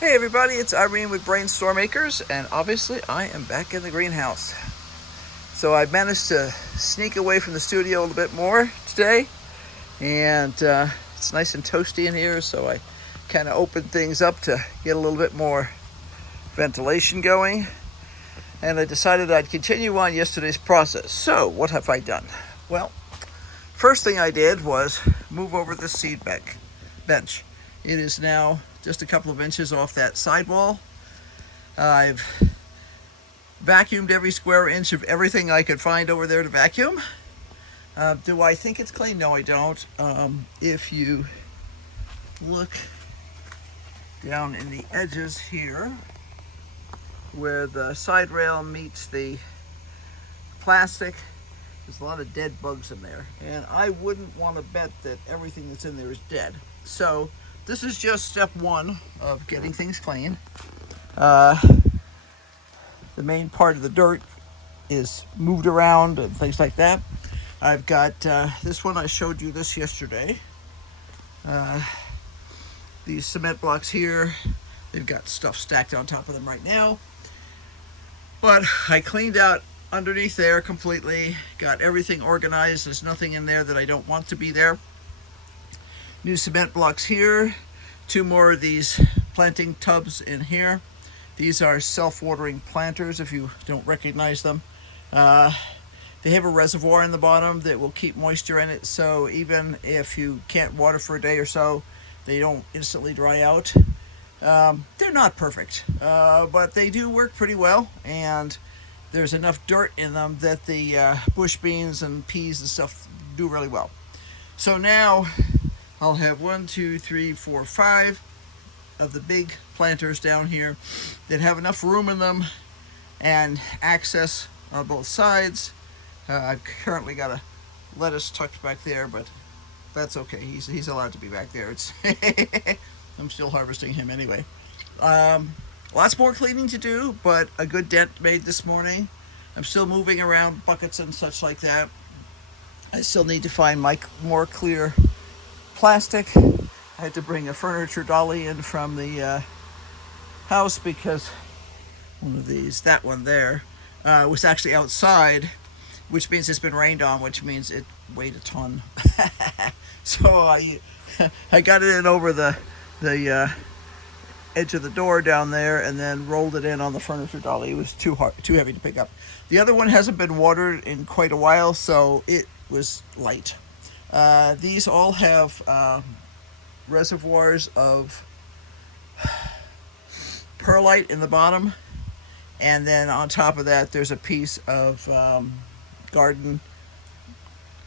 Hey everybody, it's Irene with BrainStormAcres, and obviously I am back in the greenhouse. So I managed to sneak away from the studio a little bit more today, and it's nice and toasty in here, so I kind of opened things up to get a little bit more ventilation going, and I decided I'd continue on yesterday's process. So what have I done? Well, first thing I did was move over the seed bench. It is now just a couple of inches off that sidewall. I've vacuumed every square inch of everything I could find over there to vacuum. Do I think it's clean? No, I don't. If you look down in the edges here, where the side rail meets the plastic, there's a lot of dead bugs in there, and I wouldn't want to bet that everything that's in there is dead. So this is just step one of getting things clean. The main part of the dirt is moved around and things like that. I've got this one, I showed you this yesterday. These cement blocks here, they've got stuff stacked on top of them right now. But I cleaned out underneath there completely, got everything organized. There's nothing in there that I don't want to be there. New cement blocks here, two more of these planting tubs in here. These are self-watering planters if you don't recognize them. They have a reservoir in the bottom that will keep moisture in it, so even if you can't water for a day or so, they don't instantly dry out. They're not perfect, but they do work pretty well, and there's enough dirt in them that the bush beans and peas and stuff do really well. So now I'll have 1, 2, 3, 4, 5 of the big planters down here that have enough room in them and access on both sides. I've currently got a lettuce tucked back there, but that's okay. He's allowed to be back there. It's I'm still harvesting him anyway. Lots more cleaning to do, but a good dent made this morning. I'm still moving around buckets and such like that. I still need to find my more clear plastic. I had to bring a furniture dolly in from the house because one of these, that one there, was actually outside, which means it's been rained on, which means it weighed a ton. So I got it in over the edge of the door down there, and then rolled it in on the furniture dolly. It was too heavy to pick up. The other one hasn't been watered in quite a while, so it was light. These all have reservoirs of perlite in the bottom, and then on top of that there's a piece of garden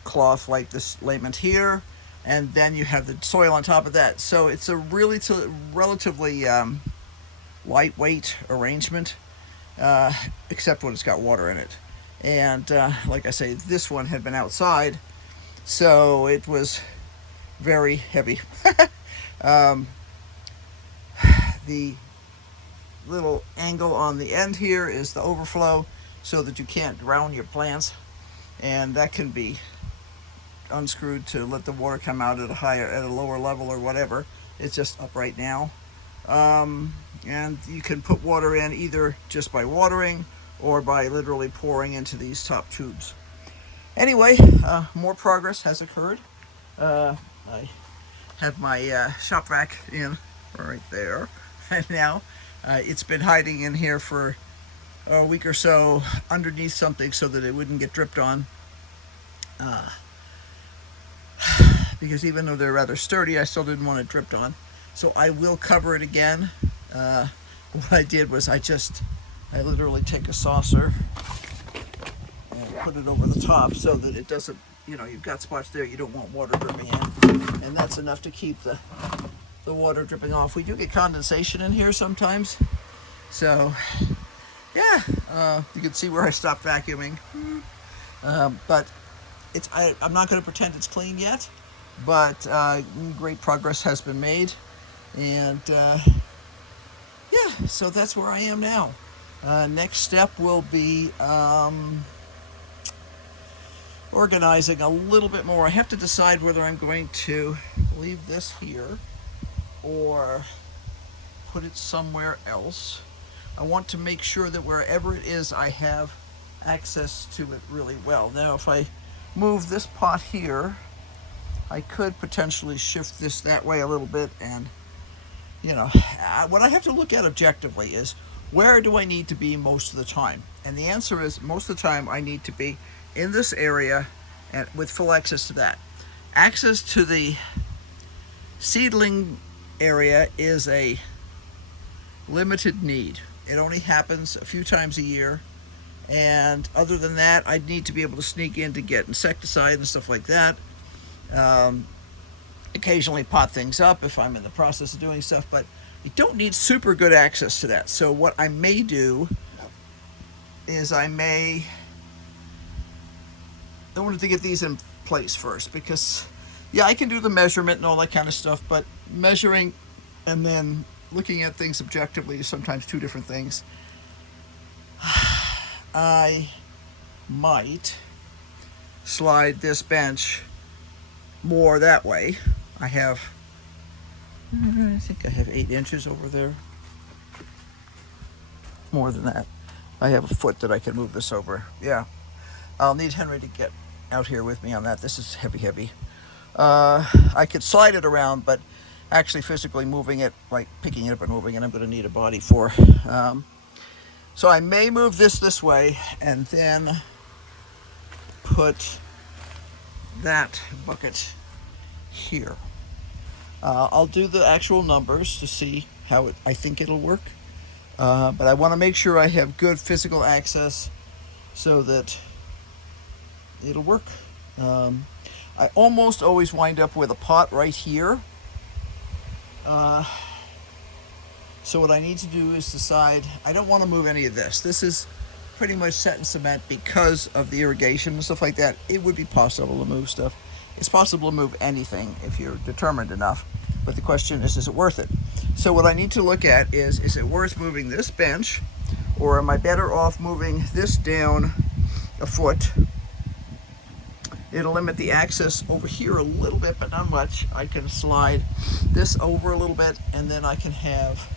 cloth like this lament here, and then you have the soil on top of that. So it's a really relatively lightweight arrangement, except when it's got water in it. And like I say, this one had been outside, so it was very heavy. The little angle on the end here is the overflow, so that you can't drown your plants, and that can be unscrewed to let the water come out at a lower level or whatever. It's just up right now. And you can put water in either just by watering or by literally pouring into these top tubes. Anyway, more progress has occurred. I have my shop vac in right there, and now it's been hiding in here for a week or so underneath something so that it wouldn't get dripped on. Because even though they're rather sturdy, I still didn't want it dripped on. So I will cover it again. What I did was I literally take a saucer and put it over the top so that it doesn't, you've got spots there you don't want water dripping in. And that's enough to keep the water dripping off. We do get condensation in here sometimes. So, yeah, you can see where I stopped vacuuming. But I'm not going to pretend it's clean yet, but great progress has been made. And yeah, so that's where I am now. Next step will be organizing a little bit more. I have to decide whether I'm going to leave this here or put it somewhere else. I want to make sure that wherever it is, I have access to it really well. Now, if I move this pot here, I could potentially shift this that way a little bit, and what I have to look at objectively is, where do I need to be most of the time? And the answer is, most of the time I need to be in this area and with full access to that. Access to the seedling area is a limited need. It only happens a few times a year, and other than that, I'd need to be able to sneak in to get insecticide and stuff like that. Occasionally pot things up if I'm in the process of doing stuff, but you don't need super good access to that. So what I may do is I wanted to get these in place first, because yeah, I can do the measurement and all that kind of stuff, but measuring and then looking at things objectively is sometimes two different things. I might slide this bench more that way. I think I have 8 inches over there. More than that. I have a foot that I can move this over. Yeah. I'll need Henry to get out here with me on that. This is heavy. I could slide it around, but actually physically moving it, like picking it up and moving it, I'm going to need a body for. So I may move this way and then put that bucket here. I'll do the actual numbers to see how I think it'll work. But I want to make sure I have good physical access so that it'll work. I almost always wind up with a pot right here. So what I need to do is decide, I don't want to move any of this. This is pretty much set in cement because of the irrigation and stuff like that. It would be possible to move stuff. It's possible to move anything if you're determined enough. But the question is it worth it? So what I need to look at is it worth moving this bench, or am I better off moving this down a foot? It'll limit the access over here a little bit, but not much. I can slide this over a little bit, and then I can have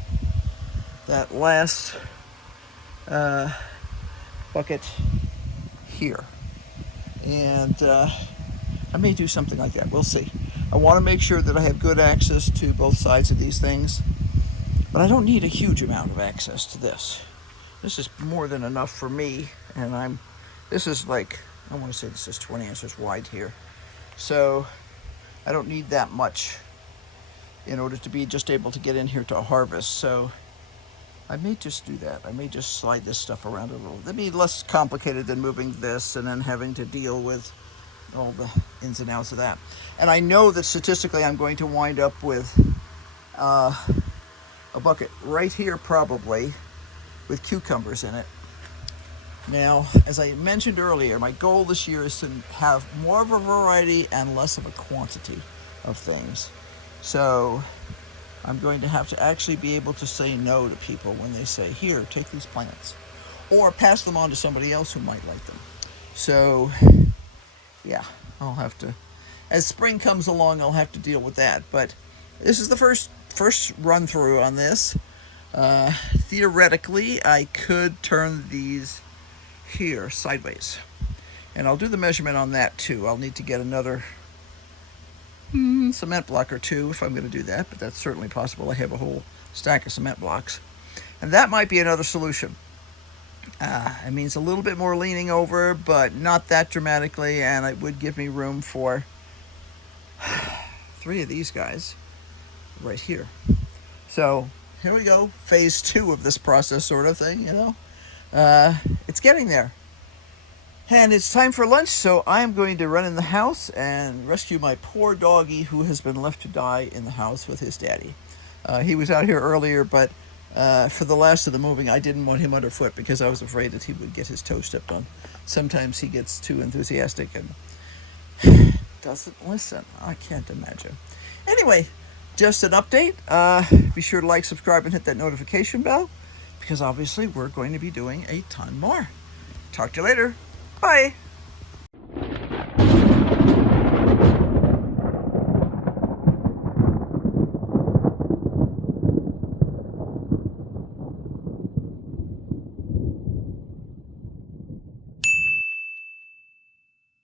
that last bucket here. And I may do something like that. We'll see. I want to make sure that I have good access to both sides of these things, but I don't need a huge amount of access to this. This is more than enough for me, and this is like, I want to say this is 20 inches wide here. So I don't need that much in order to be just able to get in here to harvest. So I may just do that. I may just slide this stuff around a little. That'd be less complicated than moving this and then having to deal with all the ins and outs of that. And I know that statistically I'm going to wind up with a bucket right here probably with cucumbers in it. Now, as I mentioned earlier, my goal this year is to have more of a variety and less of a quantity of things. So I'm going to have to actually be able to say no to people when they say, here, take these plants, or pass them on to somebody else who might like them. So yeah, I'll have to, as spring comes along, I'll have to deal with that. But this is the first run through on this. Theoretically, I could turn these here sideways, and I'll do the measurement on that too. I'll need to get another cement block or two if I'm going to do that, but that's certainly possible. I have a whole stack of cement blocks, and that might be another solution. It means a little bit more leaning over, but not that dramatically, and it would give me room for 3 of these guys right here. So here we go, phase 2 of this process sort of thing, it's getting there. And it's time for lunch, so I'm going to run in the house and rescue my poor doggy who has been left to die in the house with his daddy. He was out here earlier, but for the last of the moving, I didn't want him underfoot because I was afraid that he would get his toe stepped on. Sometimes he gets too enthusiastic and doesn't listen. I can't imagine. Anyway, just an update. Be sure to like, subscribe, and hit that notification bell, because obviously we're going to be doing a ton more. Talk to you later. Bye.